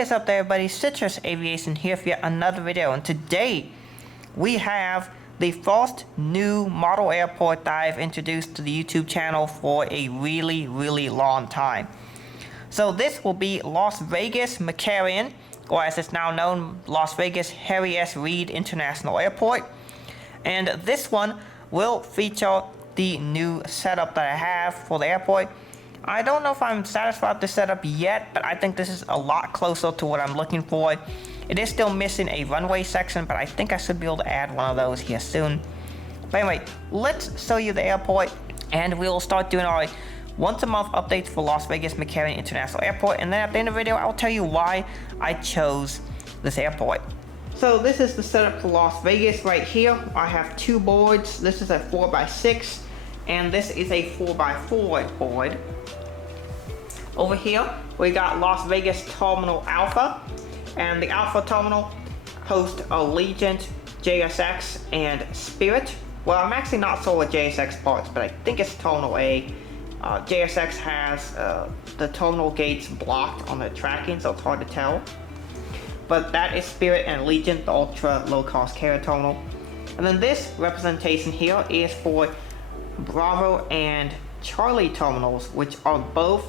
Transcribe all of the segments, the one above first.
What is up there, everybody? Citrus Aviation here for yet another video, and today we have the first new model airport that I've introduced to the YouTube channel for a really long time. So this will be Las Vegas McCarran, or as it's now known, Las Vegas Harry S. Reid International Airport. And this one will feature the new setup that I have for the airport. I don't know if I'm satisfied with the setup yet, but I think this is a lot closer to what I'm looking for. It is still missing a runway section, but I think I should be able to add one of those here soon. But anyway, let's show you the airport, and we'll start doing our once a month updates for Las Vegas McCarran International Airport, and then at the end of the video, I'll tell you why I chose this airport. So this is the setup for Las Vegas right here. I have two boards. This is a 4x6, and this is a 4x4 board. Over here, we got Las Vegas Terminal Alpha, and the Alpha Terminal hosts Allegiant, JSX, and Spirit. Well, I'm actually not sure what JSX parts, but I think it's Terminal A. JSX has the terminal gates blocked on the tracking, so it's hard to tell. But that is Spirit and Allegiant, the ultra low-cost carrier terminal. And then this representation here is for Bravo and Charlie terminals, which are both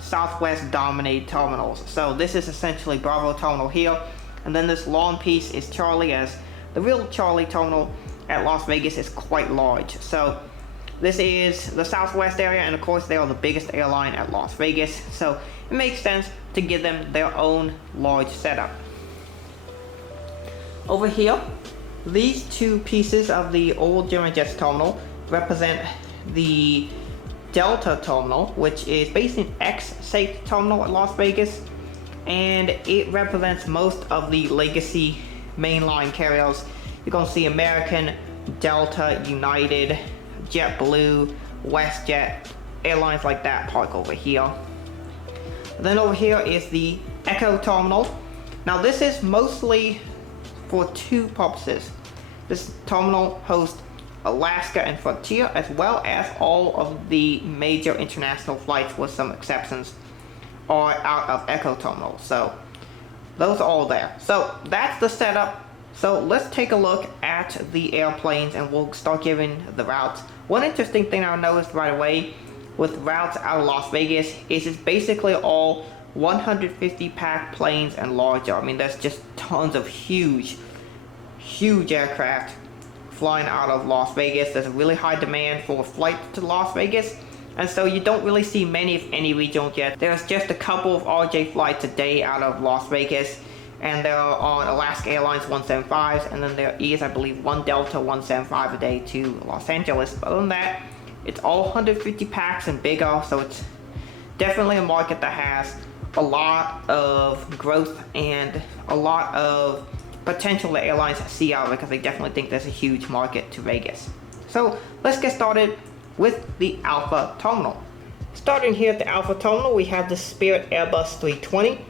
Southwest dominated terminals. So this is essentially Bravo terminal here, and then this long piece is Charlie, as the real Charlie terminal at Las Vegas is quite large. So this is the Southwest area, and of course they are the biggest airline at Las Vegas, so it makes sense to give them their own large setup. Over here, these two pieces of the old German Jets terminal represent the Delta terminal, which is based in X-shaped terminal at Las Vegas, and it represents most of the legacy mainline carriers. You're going to see American, Delta, United, JetBlue, WestJet, airlines like that park over here. And then over here is the Echo terminal. Now this is mostly for two purposes. This terminal hosts Alaska and Frontier, as well as all of the major international flights, with some exceptions, are out of Echo terminal. So those are all there. So that's the setup. So let's take a look at the airplanes, and we'll start giving the routes. One interesting thing I noticed right away with routes out of Las Vegas is it's basically all 150 pack planes and larger. I mean, there's just tons of huge aircraft flying out of Las Vegas. There's a really high demand for flights to Las Vegas, and so you don't really see many, if any, regional jets. There's just a couple of RJ flights a day out of Las Vegas, and there are on Alaska Airlines 175s, and then there is, I believe, one Delta 175 a day to Los Angeles. But other than that, it's all 150 packs and bigger, so it's definitely a market that has a lot of growth and a lot of potential that airlines see out of it, because they definitely think there's a huge market to Vegas. So let's get started with the Alpha terminal. Starting here at the Alpha terminal, we have the Spirit Airbus 320,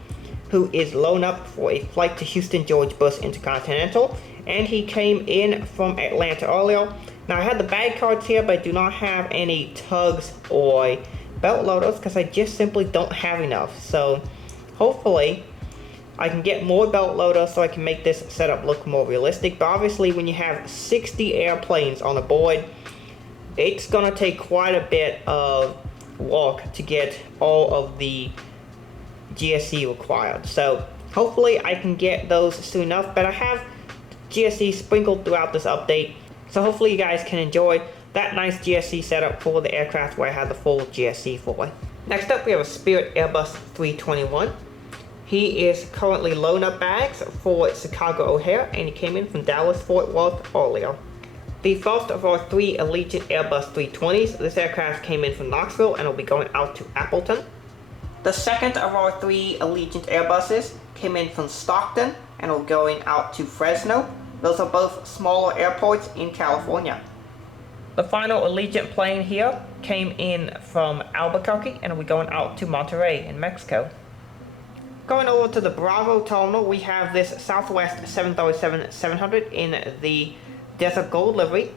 who is loaned up for a flight to Houston George Bush Intercontinental, and he came in from Atlanta earlier. Now I have the bag cards here, but I do not have any tugs or belt loaders because I just simply don't have enough. So hopefully I can get more belt loaders so I can make this setup look more realistic. But obviously when you have 60 airplanes on a board, it's gonna take quite a bit of work to get all of the GSC required. So hopefully I can get those soon enough, but I have GSC sprinkled throughout this update, so hopefully you guys can enjoy that nice GSC setup for the aircraft where I have the full GSC for. Next up, we have a Spirit Airbus 321. He is currently loading up bags for Chicago O'Hare, and he came in from Dallas Fort Worth earlier. The first of our three Allegiant Airbus 320s, this aircraft came in from Knoxville and will be going out to Appleton. The second of our three Allegiant Airbuses came in from Stockton and will be going out to Fresno. Those are both smaller airports in California. The final Allegiant plane here came in from Albuquerque and will be going out to Monterrey in Mexico. Going over to the Bravo terminal, we have this Southwest 737-700 in the Desert Gold livery.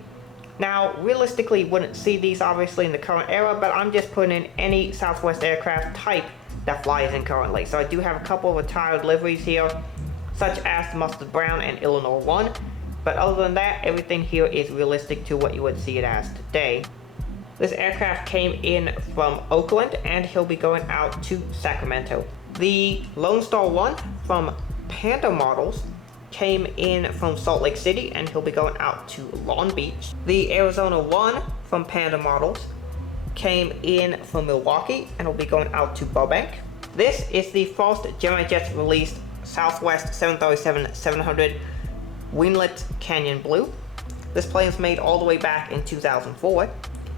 Now, realistically, you wouldn't see these obviously in the current era, but I'm just putting in any Southwest aircraft type that flies in currently. So I do have a couple of retired liveries here, such as the Mustard Brown and Illinois 1. But other than that, everything here is realistic to what you would see it as today. This aircraft came in from Oakland and he'll be going out to Sacramento. The Lone Star 1 from Panda Models came in from Salt Lake City and he'll be going out to Long Beach. The Arizona 1 from Panda Models came in from Milwaukee and will be going out to Burbank. This is the first Gemini Jets released Southwest 737-700 winglet Canyon Blue. This plane was made all the way back in 2004,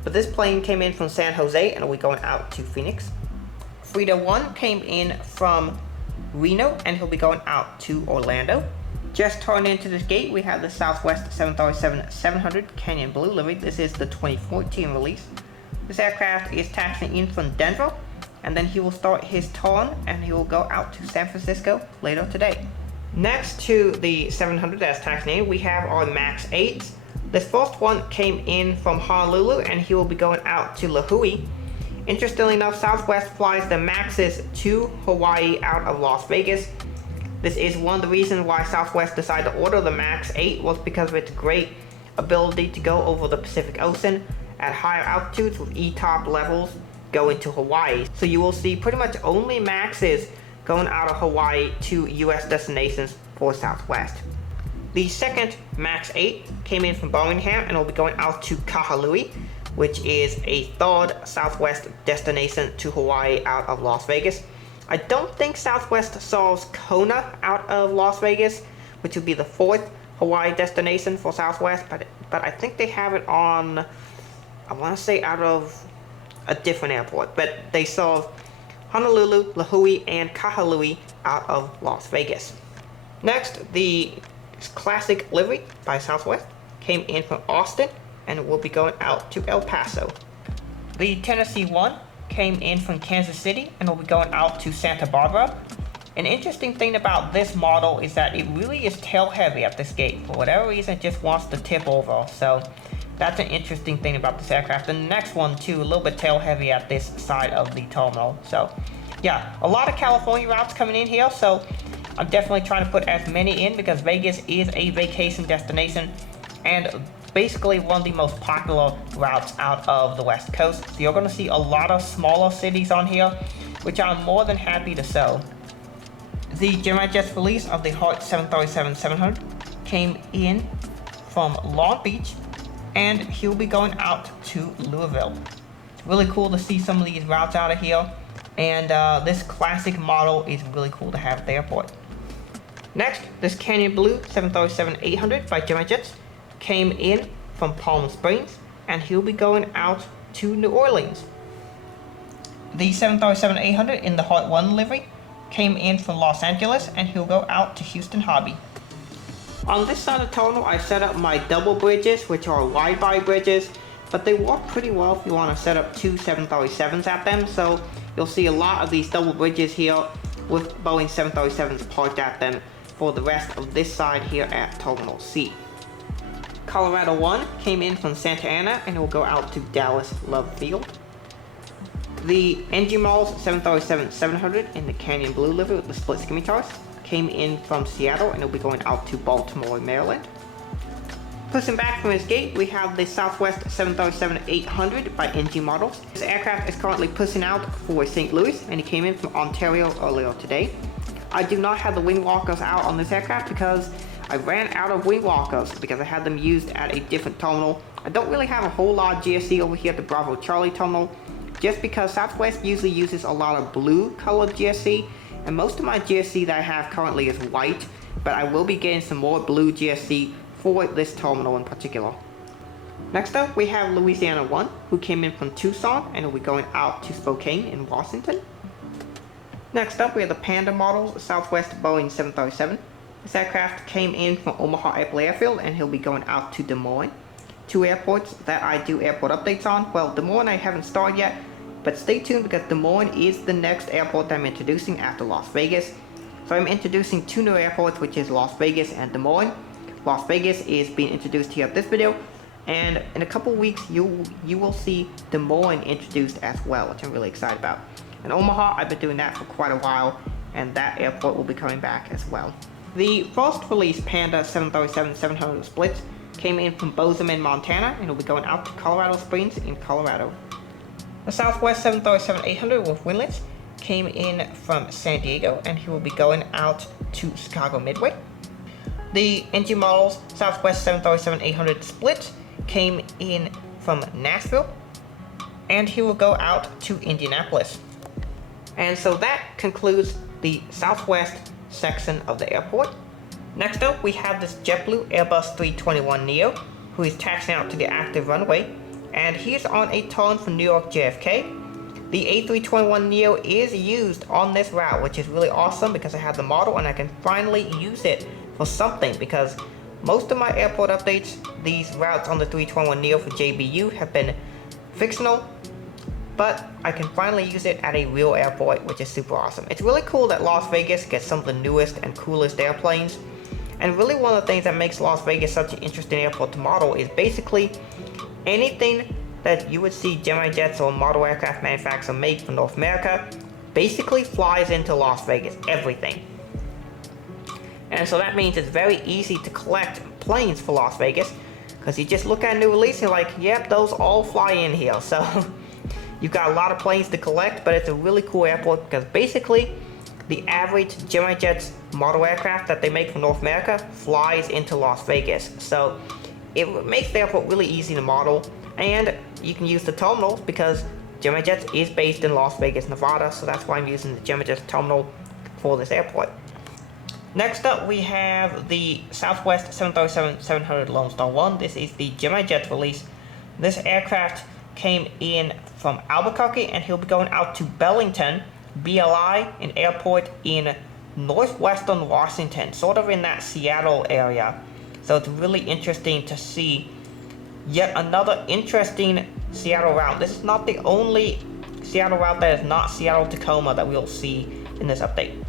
but this plane came in from San Jose and will be going out to Phoenix. Frida 1 came in from Reno and he'll be going out to Orlando. Just turned into this gate, we have the Southwest 737-700 Canyon Blue livery. This is the 2014 release. This aircraft is taxiing in from Denver, and then he will start his turn and he will go out to San Francisco later today. Next to the 700 as taxiing in, we have our MAX 8s. This first one came in from Honolulu and he will be going out to Lahui. Interestingly enough, Southwest flies the MAXs to Hawaii out of Las Vegas. This is one of the reasons why Southwest decided to order the MAX 8 was because of its great ability to go over the Pacific Ocean at higher altitudes with ETOP levels going to Hawaii. So you will see pretty much only MAXs going out of Hawaii to US destinations for Southwest. The second MAX 8 came in from Birmingham and will be going out to Kahului, which is a third Southwest destination to Hawaii out of Las Vegas. I don't think Southwest serves Kona out of Las Vegas, which would be the fourth Hawaii destination for Southwest, but I think they have it on, I want to say out of a different airport, but they serve Honolulu, Lahui, and Kahului out of Las Vegas. Next, the classic livery by Southwest came in from Austin and will be going out to El Paso. The Tennessee 1 came in from Kansas City and will be going out to Santa Barbara. An interesting thing about this model is that it really is tail heavy at this gate. For whatever reason, it just wants to tip over. So that's an interesting thing about this aircraft. And the next one too, a little bit tail heavy at this side of the terminal. So yeah, a lot of California routes coming in here. So I'm definitely trying to put as many in because Vegas is a vacation destination and basically one of the most popular routes out of the West Coast. So you're going to see a lot of smaller cities on here, which I'm more than happy to sell. The Gemini Jets release of the Heart 737-700 came in from Long Beach and he'll be going out to Louisville. It's really cool to see some of these routes out of here, and this classic model is really cool to have at the airport. Next, this Canyon Blue 737-800 by Gemini Jets came in from Palm Springs and he'll be going out to New Orleans. The 737-800 in the Heart 1 livery came in from Los Angeles and he'll go out to Houston Hobby. On this side of the terminal, I set up my double bridges, which are wide body bridges, but they work pretty well if you want to set up two 737s at them. So you'll see a lot of these double bridges here with Boeing 737s parked at them for the rest of this side here at Terminal C. Colorado 1 came in from Santa Ana and will go out to Dallas Love Field. The NG Malls 737-700 in the Canyon Blue livery with the split scimitars came in from Seattle and will be going out to Baltimore, Maryland. Pushing back from his gate, we have the Southwest 737-800 by NG Models. This aircraft is currently pushing out for St. Louis and he came in from Ontario earlier today. I do not have the wing walkers out on this aircraft because I ran out of wing walkers because I had them used at a different terminal. I don't really have a whole lot of GSC over here at the Bravo Charlie terminal, just because Southwest usually uses a lot of blue colored GSC, and most of my GSC that I have currently is white, but I will be getting some more blue GSC for this terminal in particular. Next up, we have Louisiana 1, who came in from Tucson and will be going out to Spokane in Washington. Next up, we have the Panda models, Southwest Boeing 737. This aircraft came in from Omaha Airfield and he'll be going out to Des Moines. Two airports that I do airport updates on. Well, Des Moines I haven't started yet, but stay tuned because Des Moines is the next airport that I'm introducing after Las Vegas. So I'm introducing two new airports, which is Las Vegas and Des Moines. Las Vegas is being introduced here at this video, and in a couple weeks you will see Des Moines introduced as well, which I'm really excited about. in Omaha. I've been doing that for quite a while, and that airport will be coming back as well. The first release Panda 737-700 split came in from Bozeman, Montana, and will be going out to Colorado Springs in Colorado. The Southwest 737-800 with winglets came in from San Diego, and he will be going out to Chicago Midway. The engine models Southwest 737-800 split came in from Nashville, and he will go out to Indianapolis. And so that concludes the Southwest section of the airport. Next up, we have this JetBlue Airbus 321neo, who is taxiing out to the active runway, and he's on a turn from New York JFK. The A321neo is used on this route, which is really awesome because I have the model and I can finally use it for something, because most of my airport updates, these routes on the 321neo for JBU have been fictional, but I can finally use it at a real airport, which is super awesome. It's really cool that Las Vegas gets some of the newest and coolest airplanes, and really one of the things that makes Las Vegas such an interesting airport to model is basically anything that you would see Gemini Jets or model aircraft manufacturer make for North America basically flies into Las Vegas, everything. And so that means it's very easy to collect planes for Las Vegas, because you just look at a new release and you're like, yep, those all fly in here. So you've got a lot of planes to collect, but it's a really cool airport because basically the average Gemini Jets model aircraft that they make for North America flies into Las Vegas. So it makes the airport really easy to model, and you can use the terminals because Gemini Jets is based in Las Vegas, Nevada, so that's why I'm using the Gemini Jets terminal for this airport. Next up, we have the Southwest 737-700 Lone Star 1. This is the Gemini Jets release. This aircraft came in from Albuquerque, and he'll be going out to Bellington, BLI, an airport in northwestern Washington, sort of in that Seattle area. So it's really interesting to see yet another interesting Seattle route. This is not the only Seattle route that is not Seattle-Tacoma that we'll see in this update.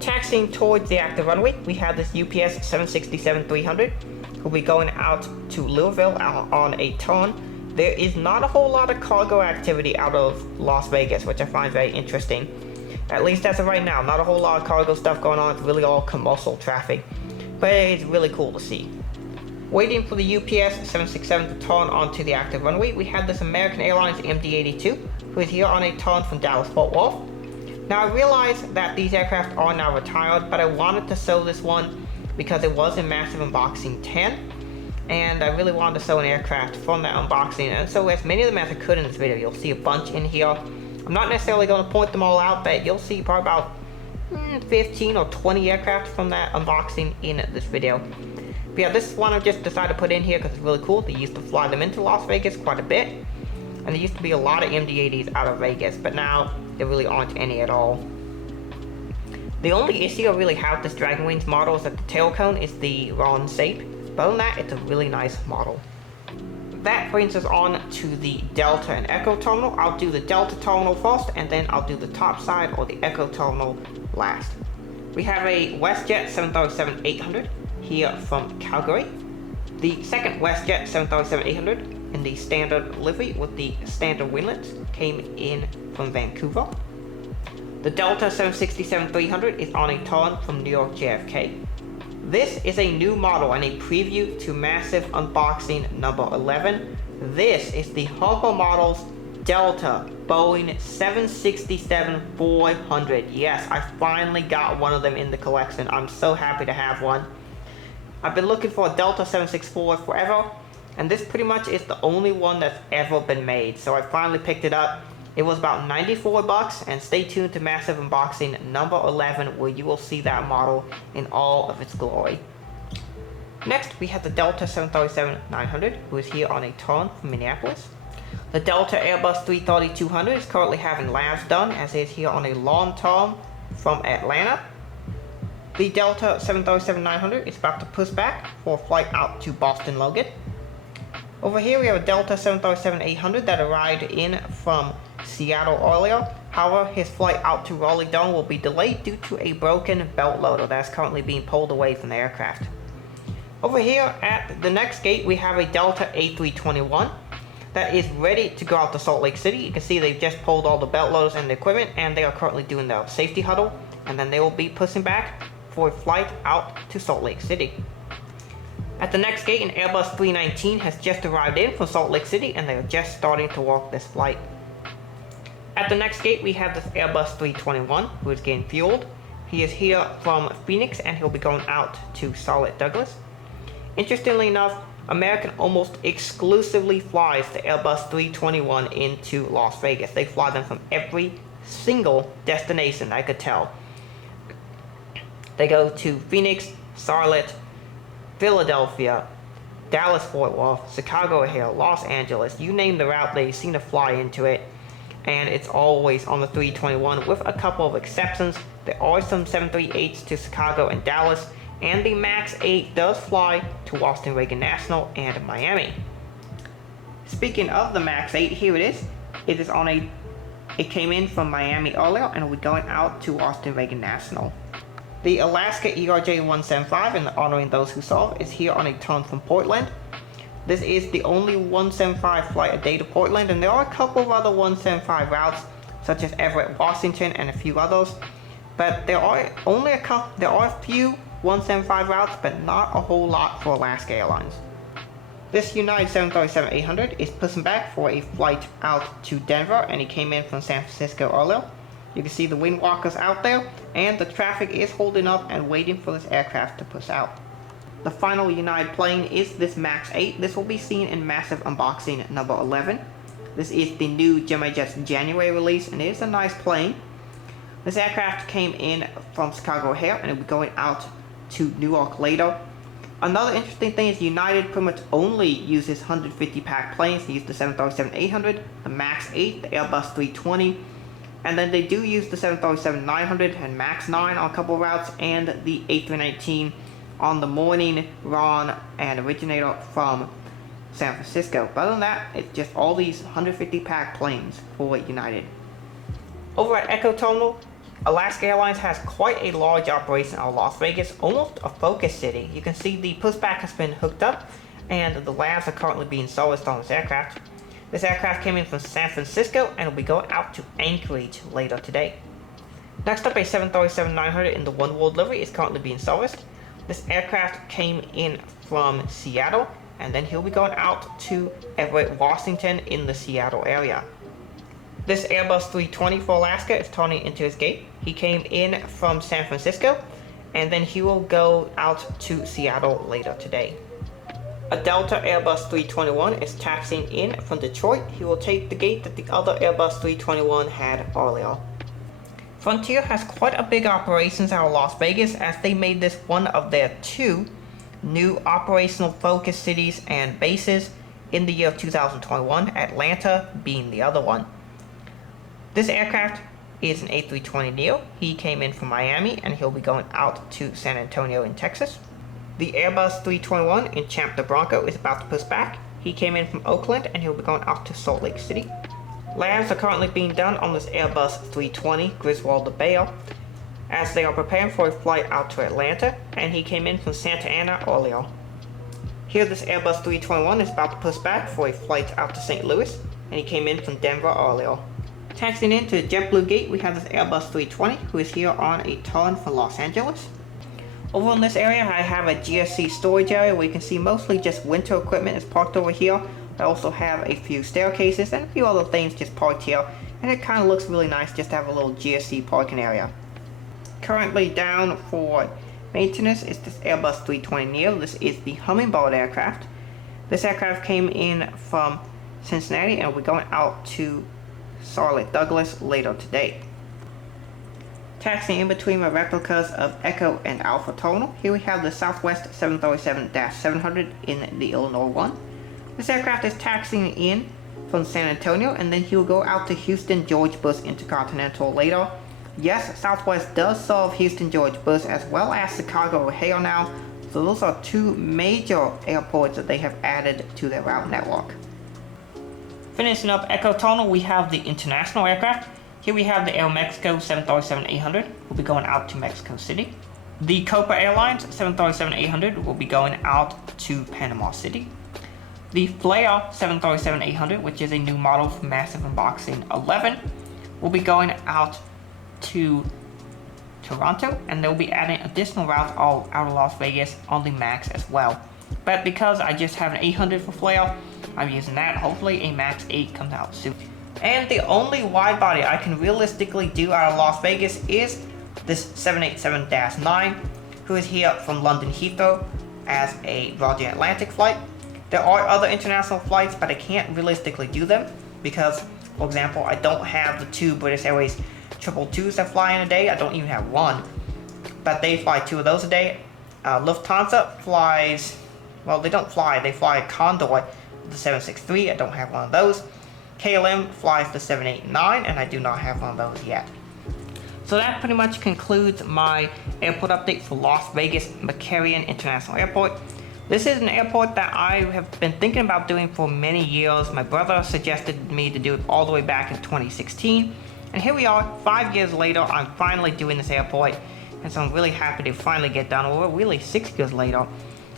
Taxiing towards the active runway, we have this UPS 767-300 who'll be going out to Louisville on a turn. There is not a whole lot of cargo activity out of Las Vegas, which I find very interesting. At least as of right now, not a whole lot of cargo stuff going on. It's really all commercial traffic, but it's really cool to see. Waiting for the UPS 767 to turn onto the active runway, we have this American Airlines MD-82 who is here on a turn from Dallas-Fort Worth. Now I realize that these aircraft are now retired, but I wanted to show this one because it was in Massive Unboxing 10, and I really wanted to show an aircraft from that unboxing, and so as many of them as I could in this video. You'll see a bunch in here. I'm not necessarily going to point them all out, but you'll see probably about 15 or 20 aircraft from that unboxing in this video. But yeah, this one I just decided to put in here because it's really cool. They used to fly them into Las Vegas quite a bit, and there used to be a lot of MD-80s out of Vegas, but now there really aren't any at all. The only issue I really have with this Dragon Wings model is that the tail cone is the wrong shape, but other than that, it's a really nice model. That brings us on to the Delta and Echo terminal. I'll do the Delta terminal first, and then I'll do the top side or the Echo terminal last. We have a WestJet 737-800 here from Calgary. The second WestJet 737-800 in the standard livery with the standard winglets came in from Vancouver. The Delta 767-300 is on a turn from New York JFK. This is a new model and a preview to Massive Unboxing number 11. This is the Humble Models Delta Boeing 767-400. Yes, I finally got one of them in the collection. I'm so happy to have one. I've been looking for a Delta 764 forever, and this pretty much is the only one that's ever been made. So I finally picked it up. It was about $94, and stay tuned to Massive Unboxing number 11 where you will see that model in all of its glory. Next, we have the Delta 737-900 who is here on a turn from Minneapolis. The Delta Airbus 330-200 is currently having labs done as it is here on a long term from Atlanta. The Delta 737-900 is about to push back for a flight out to Boston Logan. Over here we have a Delta 737-800 that arrived in from Seattle earlier. However, his flight out to Raleigh-Durham will be delayed due to a broken belt loader that is currently being pulled away from the aircraft. Over here at the next gate we have a Delta A321. that is ready to go out to Salt Lake City. You can see they've just pulled all the belt loaders and the equipment, and they are currently doing their safety huddle, and then they will be pushing back for a flight out to Salt Lake City. At the next gate, an Airbus 319 has just arrived in from Salt Lake City, and they are just starting to walk this flight. At the next gate, we have this Airbus 321 who is getting fueled. He is here from Phoenix, and he'll be going out to Charlotte Douglas. Interestingly enough, American almost exclusively flies the Airbus 321 into Las Vegas. They fly them from every single destination I could tell. They go to Phoenix, Charlotte, Philadelphia, Dallas-Fort Worth, Chicago O'Hare, Los Angeles. You name the route, they seem to fly into it. And it's always on the 321 with a couple of exceptions. There are some 738s to Chicago and Dallas, and the MAX 8 does fly to Washington Reagan National and Miami. Speaking of the MAX 8, here it is. It came in from Miami earlier and will be going out to Washington Reagan National. The Alaska ERJ-175, and honoring those who served, is here on a turn from Portland. This is the only 175 flight a day to Portland, and there are a couple of other 175 routes, such as Everett, Washington, and a few others. But there are a few 175 routes, but not a whole lot for Alaska Airlines. This United 737-800 is pushing back for a flight out to Denver, and he came in from San Francisco earlier. You can see the wind walkers out there, and the traffic is holding up and waiting for this aircraft to push out. The final United plane is this MAX 8. This will be seen in massive unboxing number 11. This is the new Gemini Jets January release, and it is a nice plane. This aircraft came in from Chicago O'Hare, and it will be going out to Newark later. Another interesting thing is United pretty much only uses 150 pack planes. They use the 737-800, the MAX 8, the Airbus 320, and then they do use the 737-900 and MAX 9 on a couple of routes, and the A319 on the morning run and originator from San Francisco. But other than that, it's just all these 150 pack planes for United. Over at Echo Terminal, Alaska Airlines has quite a large operation out of Las Vegas, almost a focus city. You can see the pushback has been hooked up, and the labs are currently being serviced on this aircraft. This aircraft came in from San Francisco and will be going out to Anchorage later today. Next up, a 737-900 in the One World livery is currently being serviced. This aircraft came in from Seattle, and then he'll be going out to Everett, Washington in the Seattle area. This Airbus 320 for Alaska is turning into his gate. He came in from San Francisco, and then he will go out to Seattle later today. A Delta Airbus 321 is taxiing in from Detroit. He will take the gate that the other Airbus 321 had earlier. Frontier has quite a big operations out of Las Vegas, as they made this one of their two new operational focus cities and bases in the year of 2021, Atlanta being the other one. This aircraft is an A320neo. He came in from Miami, and he'll be going out to San Antonio in Texas. The Airbus 321 in Champ de Bronco is about to push back. He came in from Oakland, and he'll be going out to Salt Lake City. Labs are currently being done on this Airbus 320 Griswold de Bayer, as they are preparing for a flight out to Atlanta, and he came in from Santa Ana earlier. Here, this Airbus 321 is about to push back for a flight out to St. Louis, and he came in from Denver earlier. Taxiing into the JetBlue gate, we have this Airbus 320, who is here on a turn for Los Angeles. Over in this area, I have a GSC storage area where you can see mostly just winter equipment is parked over here. I also have a few staircases and a few other things just parked here, and it kind of looks really nice just to have a little GSC parking area. Currently down for maintenance is this Airbus 320neo. This is the Hummingbird aircraft. This aircraft came in from Cincinnati and will be going out to Charlotte Douglas later today. Taxiing in between the replicas of Echo and Alpha Terminal, here we have the Southwest 737-700 in the Illinois one. This aircraft is taxiing in from San Antonio, and then he will go out to Houston George Bush Intercontinental later. Yes, Southwest does serve Houston George Bush as well as Chicago O'Hare now, so those are two major airports that they have added to their route network. Finishing up Echo Terminal, we have the international aircraft. Here we have the Aeromexico 737-800, will be going out to Mexico City. The Copa Airlines 737-800 will be going out to Panama City. The Flair 737-800, which is a new model for Massive Unboxing 11, will be going out to Toronto, and they'll be adding additional routes all out of Las Vegas on the Max as well. But because I just have an 800 for Flair, I'm using that. Hopefully a Max 8 comes out soon. And the only wide body I can realistically do out of Las Vegas is this 787-9, who is here from London Heathrow as a Virgin Atlantic flight. There are other international flights, but I can't realistically do them because, for example, I don't have the 2 British Airways 222s that fly in a day. I don't even have one, but they fly 2 of those a day. Lufthansa flies, well, they don't fly, they fly a Condor, the 763, I don't have one of those. KLM flies the 789, and I do not have one of those yet. So that pretty much concludes my airport update for Las Vegas McCarran International Airport. This is an airport that I have been thinking about doing for many years. My brother suggested me to do it all the way back in 2016. And here we are, 5 years later, I'm finally doing this airport. And so I'm really happy to finally get done. Or really 6 years later,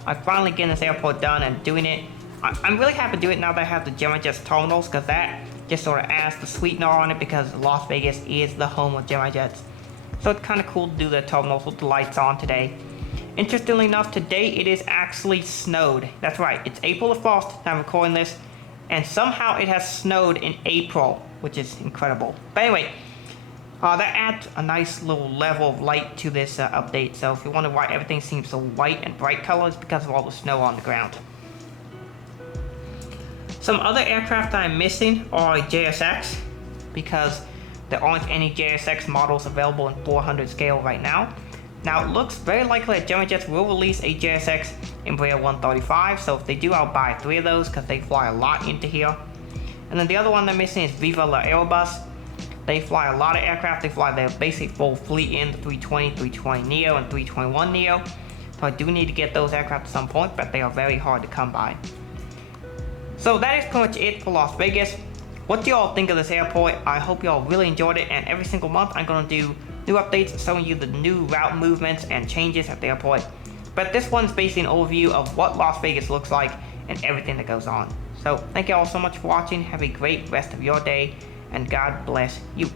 I'm finally getting this airport done and doing it. I'm really happy to do it now that I have the Gemma-Jets terminals, because that just sort of adds the sweetener on it, because Las Vegas is the home of Gemma-Jets. So it's kind of cool to do the terminals with the lights on today. Interestingly enough, today it is actually snowed. That's right, it's April the 1st, I'm recording this, and somehow it has snowed in April, which is incredible. But anyway, that adds a nice little level of light to this update. So if you wonder why everything seems so white and bright colors, because of all the snow on the ground. Some other aircraft that I'm missing are JSX, because there aren't any JSX models available in 400 scale right now. Now it looks very likely that Gemma-Jets will release a JSX Embraer 135, so if they do, I'll buy 3 of those because they fly a lot into here. And then the other one they're missing is Viva La Aerobus. They fly a lot of aircraft. They fly their basic full fleet in, the 320, 320 Neo, and 321 Neo. So I do need to get those aircraft at some point, but they are very hard to come by. So that is pretty much it for Las Vegas. What do y'all think of this airport? I hope y'all really enjoyed it, and every single month I'm going to do new updates showing you the new route movements and changes at the airport. But this one's basically an overview of what Las Vegas looks like and everything that goes on. So thank you all so much for watching. Have a great rest of your day, and God bless you.